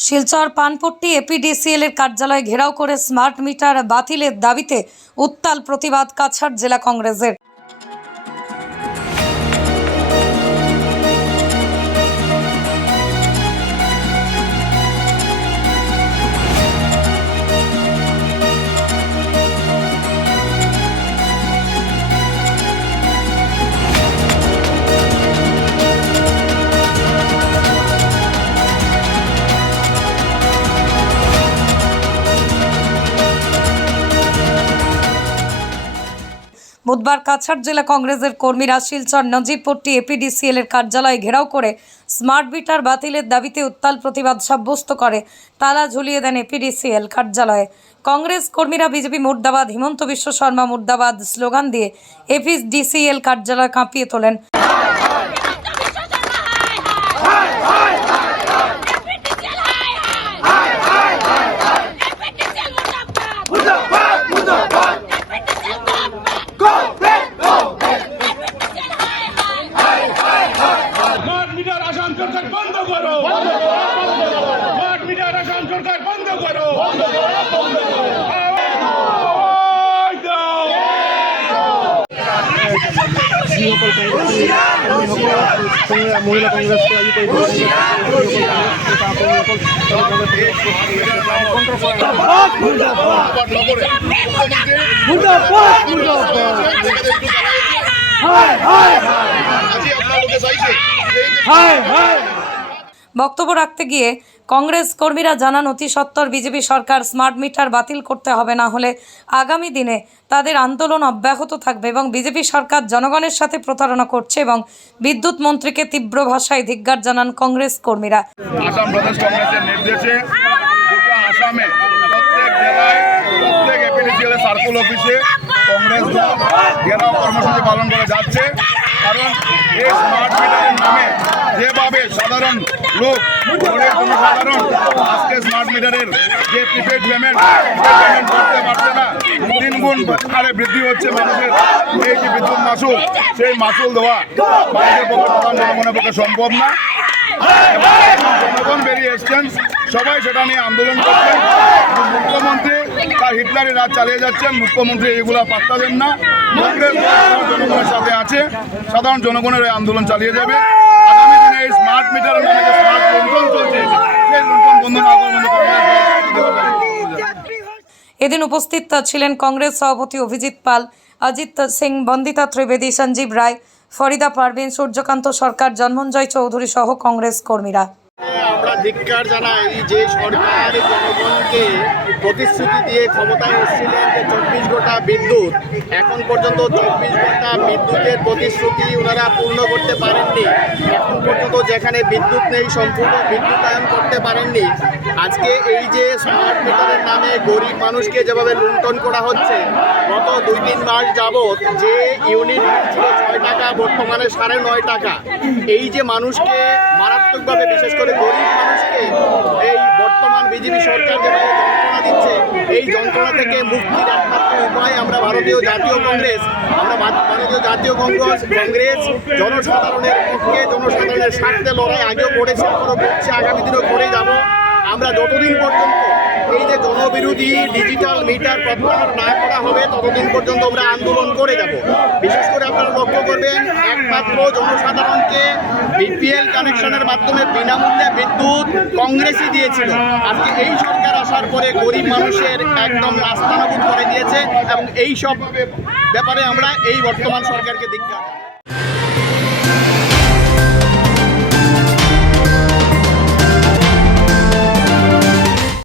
Silchar Panpatti APDCL এর কার্যালয় ঘেরাও করে স্মার্ট মিটার বাতিলের দাবিতে উত্তাল প্রতিবাদ কাছাড় জেলা কংগ্রেসের। বুধবার কাছাড় জেলা কংগ্রেসের কর্মীরা শিলচর নজিরপট্টি এপিডিসিএল এর কার্যালয়ে ঘেরাও করে স্মার্ট মিটার বাতিলের দাবিতে উত্তাল প্রতিবাদ সাব্যস্ত করে, তালা ঝুলিয়ে দেন এপিডিসিএল কার্যালয়ে। কংগ্রেস কর্মীরা বিজেপি মুর্দাবাদ, হিমন্ত বিশ্ব শর্মা মুর্দাবাদ স্লোগান দিয়ে এপিডিসিএল কার্যালয় কাঁপিয়ে তোলেন স্মার্ট মিটার আসাম সরকার বন্ধ করো। স্মার্ট মিটার আসাম সরকার বন্ধ করো। মহিলা কংগ্রেস বক্তব্য রাখতে গিয়ে কংগ্রেস কর্মীরা জানান অতি সত্বর বিজেপি সরকার স্মার্ট মিটার বাতিল করতে হবে না হলে আগামী দিনে তাদের আন্দোলন অব্যাহত থাকবে এবং বিজেপি সরকার জনগণের সাথে প্রতারণা করছে এবং বিদ্যুৎ মন্ত্রীকে তীব্র ভাষায় ধিক্কার জানান কংগ্রেস কর্মীরা। আসাম প্রদেশ কংগ্রেসের নির্দেশে আসামে প্রত্যেক জেলায় প্রত্যেক সার্কুল অফিসে কংগ্রেস দল ঘেরাও কর্মসূচি পালন করে যাচ্ছে। কারণ এই স্মার্ট মিটারের নামে যেভাবে সাধারণ লোক জনসাধারণ আজকে স্মার্ট মিটারের যে প্রিপেড পেমেন্ট পেমেন্ট করতে পারছে না, তিন গুণ হারে বৃদ্ধি হচ্ছে মানুষের। এই যে বিদ্যুৎ মাসুল, সেই মাসুল দেওয়া মানুষের পক্ষে সাধারণ জনগণের পক্ষে সম্ভব না। জনগণ বেরিয়ে এসছেন, সবাই সেটা নিয়ে আন্দোলন করছেন। কিন্তু মুখ্যমন্ত্রী তার হিটলারি রাজ চালিয়ে যাচ্ছেন। মুখ্যমন্ত্রী এগুলা পাত্তা দেন না জনগণের সাথে আছে। সাধারণ জনগণের এই আন্দোলন চালিয়ে যাবে। এদিন উপস্থিত ছিলেন কংগ্রেস সভাপতি অভিজিৎ পাল, অজিত সিং, বন্দিতা ত্রিবেদী, সঞ্জীব রায়, ফরিদা পারভিন, সূর্যকান্ত সরকার, জন্মঞ্জয় চৌধুরী সহ কংগ্রেস কর্মীরা। আমরা ধিক্কার জানাই যে সরকার জনগণকে প্রতিশ্রুতি দিয়ে ক্ষমতায় এসেছিলেন যে চব্বিশ ঘণ্টা বিদ্যুৎ, এখন পর্যন্ত চব্বিশ ঘণ্টা বিদ্যুতের প্রতিশ্রুতি ওনারা পূর্ণ করতে পারেননি। এখন পর্যন্ত যেখানে বিদ্যুৎ নেই, সম্পূর্ণ বিদ্যুতায়ন করতে পারেননি। আজকে এই যে স্মার্ট মিটারের নামে গরিব মানুষকে যেভাবে লুণ্ঠন করা হচ্ছে, গত দুই তিন মাস যাবৎ যে ইউনিট ছিল ছয় টাকা, বর্তমানে সাড়ে নয় টাকা। এই যে মানুষকে মারাত্মকভাবে, বিশেষ করে গরিব মানুষকে এই বর্তমান বিজেপি সরকার যেভাবে যন্ত্রণা দিচ্ছে এই যন্ত্রণা থেকে মুক্তির একমাত্র উপায় আমরা ভারতীয় জাতীয় কংগ্রেস, আমরা ভারতীয় জাতীয় কংগ্রেস কংগ্রেস জনসাধারণের পক্ষে জনসাধারণের স্বার্থে লড়াই আগেও করেছে, এখনও করছে, আগামী দিনেও করে যাব। আমরা যতদিন পর্যন্ত এই যে জনবিরোধী ডিজিটাল মিটার প্রত্যাহার না করা হবে, ততদিন পর্যন্ত আমরা আন্দোলন করে যাব। বিশেষ করে একমাত্র জনসাধারণকে বিপিএল কানেকশনের মাধ্যমে বিনামূল্যে বিদ্যুৎ কংগ্রেসই দিয়েছিল আজকে এই সরকার আসার পরে গরিব মানুষের একদম নাস্তানাবুদ করে দিয়েছে এবং এই সব ব্যাপারে আমরা এই বর্তমান সরকারকে জানাই।